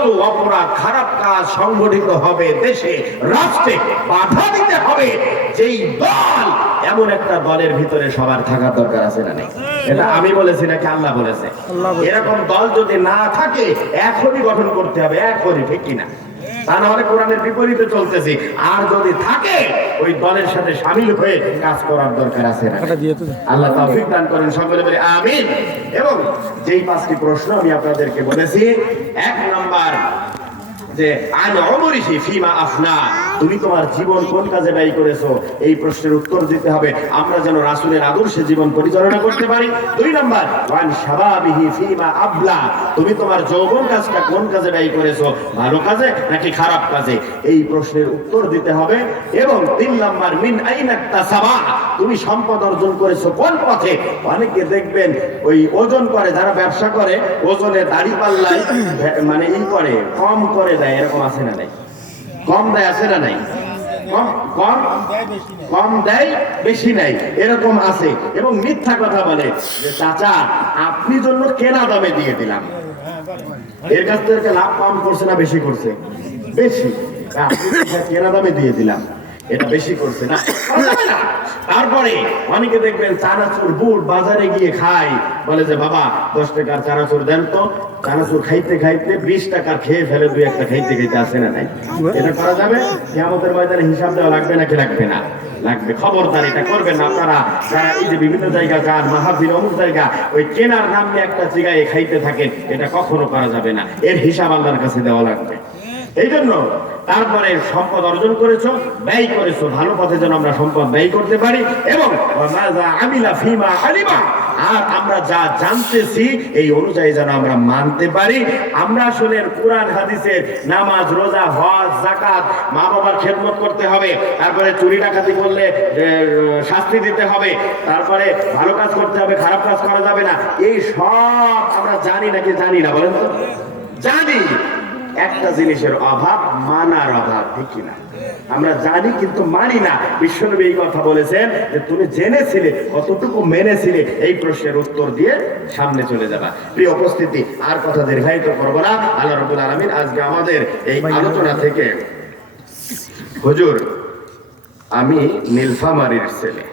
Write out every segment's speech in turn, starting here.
যত অপরাধ খারাপ কাজ সংগঠিত হবে দেশে রাষ্ট্রে, বাধা দিতে হবে যেই দল, এমন একটা দলের ভিতরে সবার থাকার দরকার আছে না? এটা আমি বলেছি নাকি আল্লাহ বলেছে? এরকম দল যদি না থাকে এখনই গঠন করতে হবে, এখনই, ঠিক কিনা? তা না হলে কোরআনের বিপরীতে চলতেছি। আর যদি থাকে ওই দলের সাথে শামিল হয়ে কাজ করার দরকার আছে না? আল্লাহ তৌফিক দান করেন, সকলে বলি আমিন। এবং যেই 5টি প্রশ্ন আমি আপনাদেরকে বলেছি, 1 নাম্বার যে আন উমরিহি ফিমা আফনা, তুমি তোমার জীবন কোন কাজে ব্যয় করেছো, এই প্রশ্নের উত্তর দিতে হবে, আমরা যেন রাসূলের আদর্শে জীবন পরিচালনা করতে পারি। 2 নাম্বার ওয়ান শাবাবিহি ফিমা আবলা, তুমি তোমার যৌবন কাজটা কোন কাজে ব্যয় করেছো, ভালো কাজে নাকি খারাপ কাজে, এই প্রশ্নের উত্তর দিতে হবে। এবং 3 নাম্বার মিন আইনা তাসাবা, তুমি সম্পদ অর্জন করেছো কোন পথে। অনেকে দেখবেন ওই ওজন করে, যারা ব্যবসা করে ওজনে দাড়ি পাল্লায় মানে ই করে, কম করে দেয়, এরকম আছে না নাই? কম দেয় আছে না নাই? কম দেয় বেশি নাই, এরকম আছে। এবং মিথ্যা কথা বলে যে চাচা আপনি জন্য কেনা দামে দিয়ে দিলাম, এর কাছ থেকে লাভ কম করছে না বেশি করছে? বেশি। আপনি কেনা দামে দিয়ে দিলাম, এটা বেশি করছে না? তারপরে অনেকে দেখবেন চানাচুর বুট বাজারে গিয়ে খায়, বলে যে বাবা 10 টাকার চানাচুর দেন তো। চানাচুর খাইতে খাইতে 20 টাকার খেয়ে ফেলে, 2-1টা খাইতে খাইতে আসে না নাই? এটা করা যাবে? কিয়ামতের ময়দানে হিসাব দেওয়া লাগবে নাকি লাগবে না? লাগবে। খবরদার এটা করবেন না আপনারা যারা এই যে বিভিন্ন জায়গা যান, মাহফিল, অমুক জায়গা, ওই কেনার নামে একটা জায়গায় খাইতে থাকেন, এটা কখনো করা যাবে না। এর হিসাব আল্লাহর কাছে দেওয়া লাগবে। এই জন্য তারপরে সম্পদ অর্জন করেছো, ব্যয় করেছো, ভালো পথে যেন আমরা সম্পদ ব্যয় করতে পারি। এবং আমিলা ফিমা আলিমা, আর আমরা যা জানতেছি এই অনুযায়ী যেন আমরা মানতে পারি। আমরা আসলে কোরআন হাদিসের নামাজ, রোজা, হজ, যাকাত, মা বাবার খেদমত করতে হবে, তারপরে চুরি ডাকাতি করলে শাস্তি দিতে হবে, তারপরে ভালো কাজ করতে হবে, খারাপ কাজ করা যাবে না, এই সব আমরা জানি নাকি জানি না? বলেন তো। জানি। একটা জিনিসের অভাব, মানার অভাব, ঠিক কিনা? আমরা জানি কিন্তু মানি না। বিশ্বনবী এই কথা বলেছেন যে তুমি জেনেছিলে, কতটুকু মেনেছিলে, এই প্রশ্নের উত্তর দিয়ে সামনে চলে যাবা। প্রিয় উপস্থিতি, আর কথা দীর্ঘায়িত করব না। আল্লাহ রাব্বুল আলামিন আজকে আমাদের এই আলোচনা থেকে, হুজুর আমি নীলফামারীর ছেলে,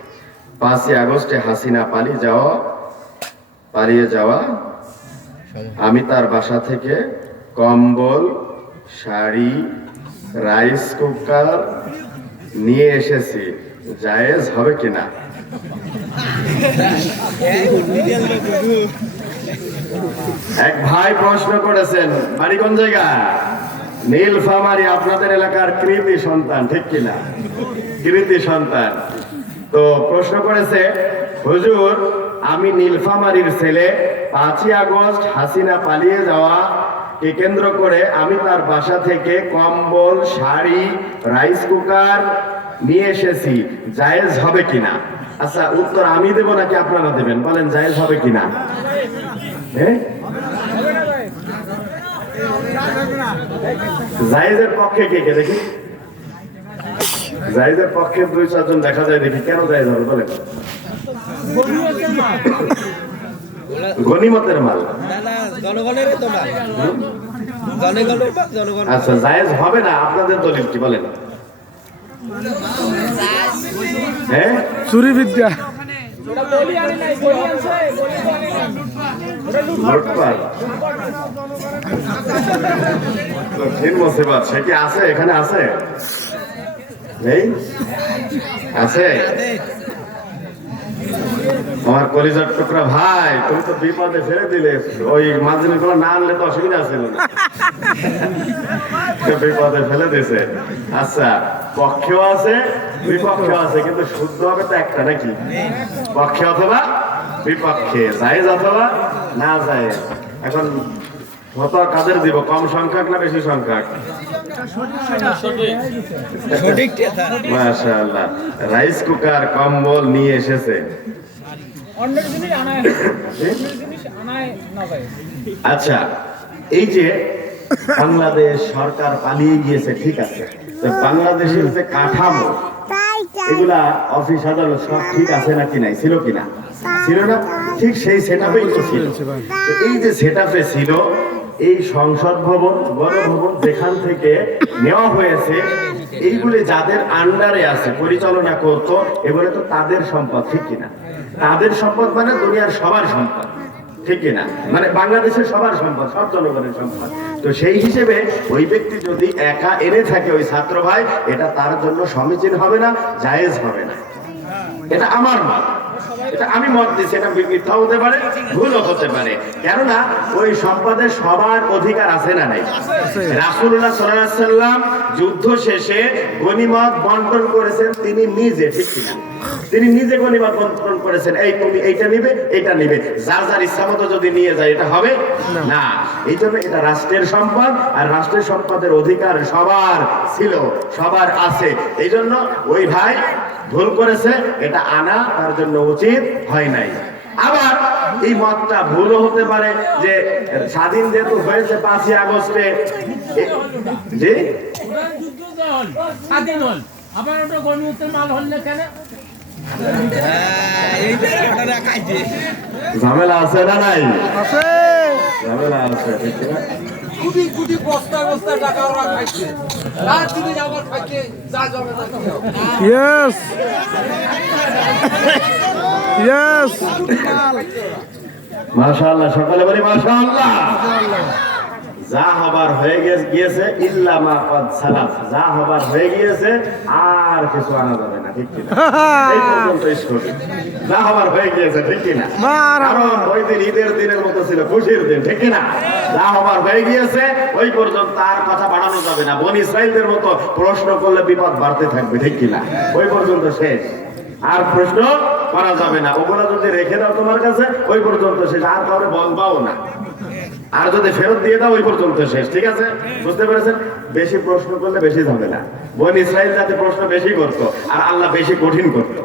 5ই আগস্টে হাসিনা পালিয়ে যাওয়া, আমি তার বাসা থেকে কম্বল, শাড়ি, রাইস কুকার নিয়ে এসেছি, জায়েজ হবে কিনা? এক ভাই প্রশ্ন করেছেন, বাড়ি কোন জায়গা? নীলফামারী, আপনাদের এলাকার কৃতি সন্তান, ঠিক কিনা? কৃতি সন্তান। তো প্রশ্ন করেছে, হুজুর আমি নীলফামারীর ছেলে, 5ই আগস্ট হাসিনা পালিয়ে যাওয়া কে কেন্দ্র করে আমি তার বাসা থেকে কম্বল, শাড়ি, রাইস কুকার নিয়ে এসেছি, জায়েজ হবে কিনা? আচ্ছা, উত্তর আমি দেব নাকি আপনারা দেবেন? বলেন জায়েজ হবে কিনা? জায়েজের পক্ষে কে কে দেখি? জায়েজের পক্ষে 2-4 জন দেখা যায় দেখি। কেন জায়েজ হবে বলেন? গনিমতের মাল। আচ্ছা, জায়েজ হবে না, আপনাদের দলিল কি বলেন? হ্যাঁ, চুরি বিদ্যা, সে কি আছে? এখানে আছে? নেই? আছে? আমার কলিজার টুকরা ভাই, তুমি তো বিপদে ফেলে দিলে। ওই মাঝখানে গুলো না আনলে তো অসুবিধা ছিল না, বিপদে ফেলে দিছে। আচ্ছা, পক্ষেও আছে বিপক্ষেও আছে, কিন্তু শুদ্ধ হবে তো একটা নাকি? পক্ষে অথবা বিপক্ষে, জায়েজ অথবা না জায়েজ। এখন কত কাদের দিব? কম সংখ্যক না বেশি সংখ্যক? মাশাআল্লাহ। রাইস কুকার, কম্বল নিয়ে এসেছে। আচ্ছা, এই যে বাংলাদেশ সরকার পালিয়ে গিয়েছে, ঠিক আছে, বাংলাদেশের যে কাঠামো, এগুলা অফিস আদালত সব ঠিক আছে নাকি? নাই ছিল কিনা? ছিল না? ঠিক সেই সেটআপেই তো ছিল। এই যে সেটআপে ছিল, এই সংসদ ভবন, গণভবন যেখান থেকে নেওয়া হয়েছে, এইগুলি যাদের আন্ডারে আছে, পরিচালনা করতো, এগুলো তো তাদের সম্পদ, ঠিক কিনা? তাদের সম্পদ মানে দুনিয়ার সবার সম্পদ, ঠিক কিনা? মানে বাংলাদেশের সবার সম্পদ, সব জনগণের সম্পদ। তো সেই হিসেবে ওই ব্যক্তি যদি একা এনে থাকে ওই ছাত্র ভাই, এটা তার জন্য সমীচীন হবে না, জায়েজ হবে না। এটা আমার মত, এটা আমি মত দিচ্ছি। এটা মিথ্যা হতে পারে, ভুলও হতে পারে, কেননা ওই সম্পদের সবার অধিকার আছে না নাই? রাসূলুল্লাহ সাল্লাল্লাহু আলাইহি ওয়াসাল্লাম যুদ্ধ শেষে গনিমত বন্টন করেছেন তিনি নিজে, ঠিক কিনা? তিনি নিজে গনিমত বন্টন করেছেন, এই তুমি এইটা নিবে, এইটা নিবে, যার যার ইচ্ছা মতো যদি নিয়ে যায় এটা হবে না। এই জন্য এটা রাষ্ট্রের সম্পদ, আর রাষ্ট্রের সম্পদের অধিকার সবার ছিল, সবার আছে। এই জন্য ওই ভাই ভুল করেছে, এটা আনা তার জন্য উচিত হয় নাই। আবার এই মতটা ভুলও হতে পারে যে স্বাধীন যেহেতু হয়েছে 5ই আগস্টে, জি স্বাধীন হল, আবার ওটা গণতন্ত্রের মাল হল না কেন? ঝামেলা আছে না নাই? ঝামেলা আছে, ঠিক না? কোটি কোটি বস্তা বস্তা টাকা ওরা খাইছে, রাত দিনে আবার খাইছে, যা জমে তা Yes. Yes. মাশাআল্লাহ, সকলে বলি মাশাআল্লাহ। যা হবার হয়ে গিয়েছে, ইল্লা মা কাদ সালাফ, যা হবার হয়ে গিয়েছে আর কিছু আনা যাবে না, ঠিক কিনা? এই পর্যন্ত স্টোরি, যা হবার হয়ে গিয়েছে, ঠিক কিনা? কারণ ওই দিন ঈদের দিনের মতো ছিল, খুশির দিন, ঠিক কিনা? যা হবার হয়ে গিয়েছে ওই পর্যন্ত তার কথা বাড়ানো যাবে না। বনি ইসরাইলদের মতো প্রশ্ন করলে বিপদ বাড়তে থাকবে, ঠিক কিনা? ওই পর্যন্ত শেষ, আর প্রশ্ন করা যাবে না। ওগুলো যদি রেখে দাও তোমার কাছে, ওই পর্যন্ত শেষ, আর কাউরে বলবাও না। আর যদি ফেরত দিয়ে দাও ওই পর্যন্ত শেষ, ঠিক আছে? বুঝতে পেরেছেন? বেশি প্রশ্ন করলে বেশি ঝামেলা। বনি ইসরাইল যাতে প্রশ্ন বেশি করতো, আর আল্লাহ বেশি কঠিন করতো,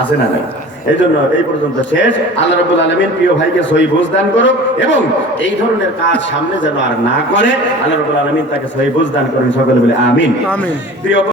আছে না নাই? এই জন্য এই পর্যন্ত শেষ। আল্লাহ রাব্বুল আলামিন প্রিয় ভাইকে সহি বুঝ দান করুক, এবং এই ধরনের কাজ সামনে যেন আর না করে। আল্লাহ রাব্বুল আলামিন তাকে সহি বুঝ দান করুন, সকলে বলে আমিন। Amen. প্রিয়